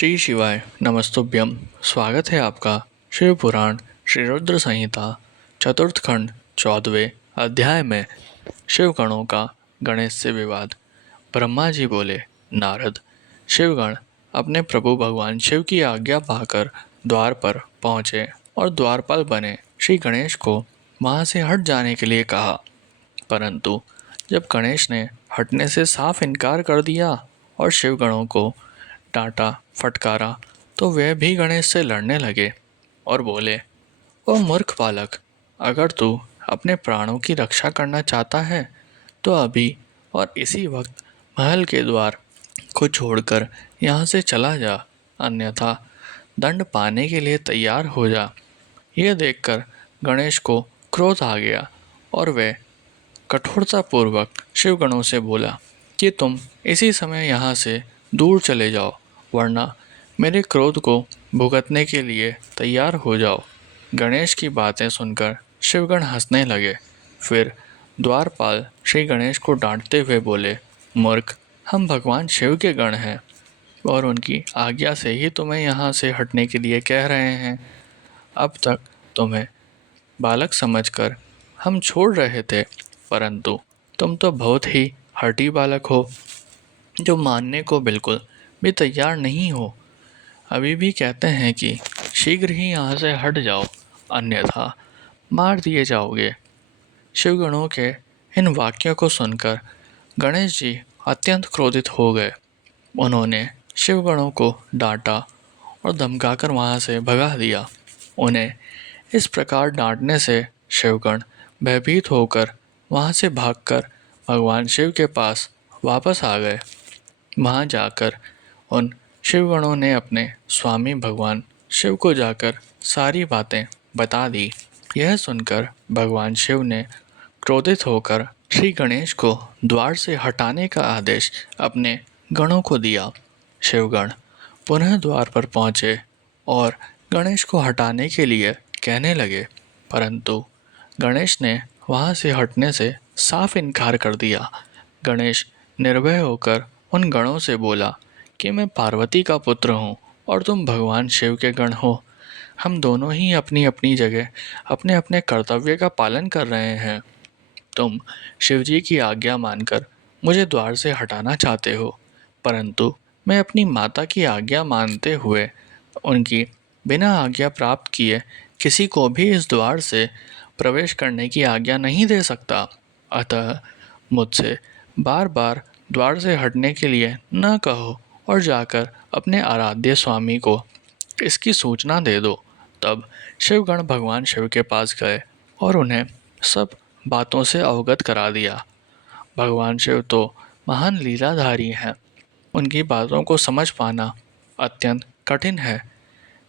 श्री शिवाय नमस्तुभ्यम। स्वागत है आपका शिव पुराण श्री रुद्र संहिता चतुर्थ खंड 14वें अध्याय में। शिवगणों का गणेश से विवाद। ब्रह्मा जी बोले, नारद, शिवगण अपने प्रभु भगवान शिव की आज्ञा पाकर द्वार पर पहुँचे और द्वारपाल बने श्री गणेश को वहाँ से हट जाने के लिए कहा, परंतु जब गणेश ने हटने से साफ इनकार कर दिया और शिवगणों को डांटा फटकारा तो वे भी गणेश से लड़ने लगे और बोले, ओ मूर्ख बालक, अगर तू अपने प्राणों की रक्षा करना चाहता है तो अभी और इसी वक्त महल के द्वार को छोड़कर यहाँ से चला जा, अन्यथा दंड पाने के लिए तैयार हो जा। यह देखकर गणेश को क्रोध आ गया और वे कठोरतापूर्वक शिवगणों से बोला कि तुम इसी समय यहाँ से दूर चले जाओ, वरना मेरे क्रोध को भुगतने के लिए तैयार हो जाओ। गणेश की बातें सुनकर शिवगण हंसने लगे। फिर द्वारपाल श्री गणेश को डांटते हुए बोले, मूर्ख, हम भगवान शिव के गण हैं और उनकी आज्ञा से ही तुम्हें यहाँ से हटने के लिए कह रहे हैं। अब तक तुम्हें बालक समझकर हम छोड़ रहे थे, परंतु तुम तो बहुत ही हठी बालक हो, जो मानने को बिल्कुल भी तैयार नहीं हो। अभी भी कहते हैं कि शीघ्र ही यहाँ से हट जाओ, अन्यथा मार दिए जाओगे। शिवगणों के इन वाक्यों को सुनकर गणेश जी अत्यंत क्रोधित हो गए। उन्होंने शिवगणों को डांटा और धमकाकर वहाँ से भगा दिया। उन्हें इस प्रकार डांटने से शिवगण भयभीत होकर वहाँ से भागकर भगवान शिव के पास वापस आ गए। वहाँ जाकर उन शिवगणों ने अपने स्वामी भगवान शिव को जाकर सारी बातें बता दी। यह सुनकर भगवान शिव ने क्रोधित होकर श्री गणेश को द्वार से हटाने का आदेश अपने गणों को दिया। शिवगण पुनः द्वार पर पहुँचे और गणेश को हटाने के लिए कहने लगे, परंतु गणेश ने वहाँ से हटने से साफ इनकार कर दिया। गणेश निर्भय होकर उन गणों से बोला कि मैं पार्वती का पुत्र हूँ और तुम भगवान शिव के गण हो। हम दोनों ही अपनी अपनी जगह अपने अपने कर्तव्य का पालन कर रहे हैं। तुम शिव जी की आज्ञा मानकर मुझे द्वार से हटाना चाहते हो, परंतु मैं अपनी माता की आज्ञा मानते हुए उनकी बिना आज्ञा प्राप्त किए किसी को भी इस द्वार से प्रवेश करने की आज्ञा नहीं दे सकता। अतः मुझसे बार बार द्वार से हटने के लिए न कहो और जाकर अपने आराध्य स्वामी को इसकी सूचना दे दो। तब शिवगण भगवान शिव के पास गए और उन्हें सब बातों से अवगत करा दिया। भगवान शिव तो महान लीलाधारी हैं, उनकी बातों को समझ पाना अत्यंत कठिन है।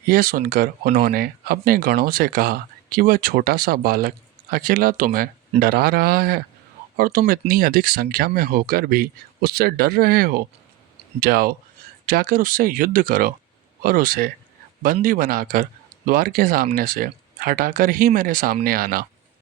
यह सुनकर उन्होंने अपने गणों से कहा कि वह छोटा सा बालक अकेला तुम्हें डरा रहा है और तुम इतनी अधिक संख्या में होकर भी उससे डर रहे हो। जाओ, जाकर उससे युद्ध करो और उसे बंदी बनाकर द्वार के सामने से हटाकर ही मेरे सामने आना।